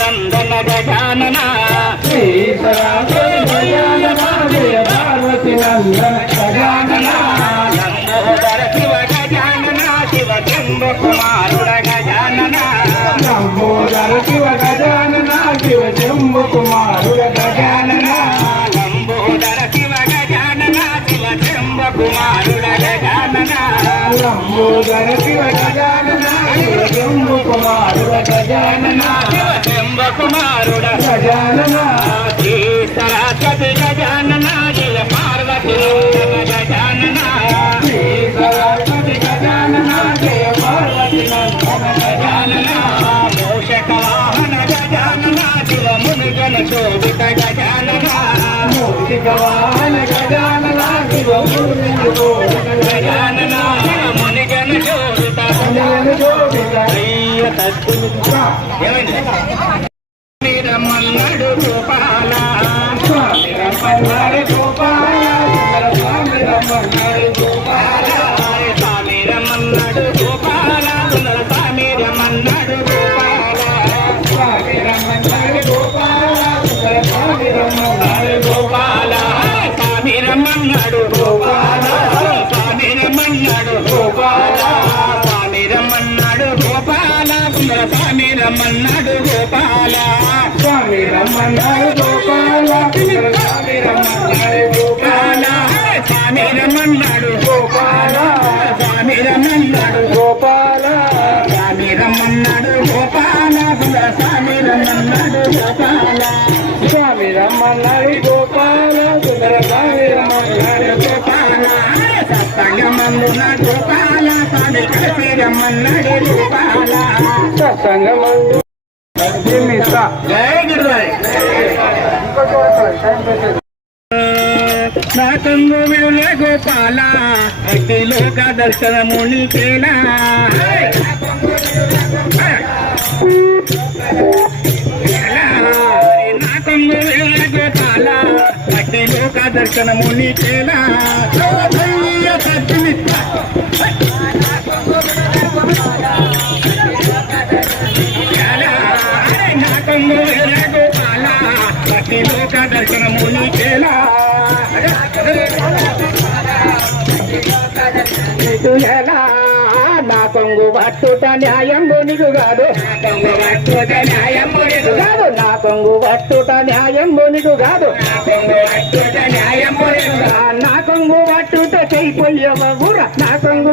नंदन गजानना श्री सरस्वती गजानना जय पार्वती नंदन गजानना लंबोदर शिव गजानना शिव शंभु कुमारुड गजानना लंबोदर शिव गजानना शिव शंभु कुमारुड गजानना लंबोदर शिव गजानना शिव शंभु कुमारुड गजानना लंबोदर शिव गजानना शिव शंभु कुमारुड गजानना कुमारुड गजानना श्री सरस्वती गजानना जय पार्वती गजानना श्री सरस्वती गजानना जय पार्वती गजानना मूषक वाहन गजानना शिव मुनिजन शोभित गजानना मूषिक वाहन गजानना शिव मुनिजन शोभित गजानना मुनिजन शोभित मल्लडु गोपाल स्वामी रमन्नाडु गोपाल स्वामी रमन्नाडु गोपाल स्वामी रमन्नाडु गोपाल स्वामी रमन्नाडु गोपाल स्वामी रमन्नाडु गोपाल स्वामी रमन्नाडु गोपाल स्वामी रमन्नाडु गोपाल स्वामी रमन्नाडु गोपाल स्वामी रमन्नाडु गोपाल स्वामी रमन्नाडु गोपाल स्वामी रमन्नाडु गोपाल स्वामी रमन्नाडु गोपाल स्वामी रमन्नाडु गोपाल स्वामी रमन्नाडु गोपाल स्वामी रमन्नाडु गोपाल स्वामी रमन्नाडु गोपाल स्वामी रमन्नाडु गोपाल स्वामी रमन्नाडु गोपाल सत्संगमंदुन गोपाल स्वामी कलसी रमन्नाडु गोपाल सत्संगमंदु जय गुरुदेव ना कंगो विले गोपाला अति लोक दर्शन मुनि केला ना कंगो विले गोपाला अति लोक दर्शन मुनि केला लोक दर्शन मुनि केला ना कंगु भट्टुट न्यायंबु निगु गादु कंगु भट्टुट न्यायंबु निगु गादु ना कंगु भट्टुट न्यायंबु निगु गादु कंगु भट्टुट न्यायंबु निगु ना कंगु भट्टुट चैपल्यम गुर ना कंगु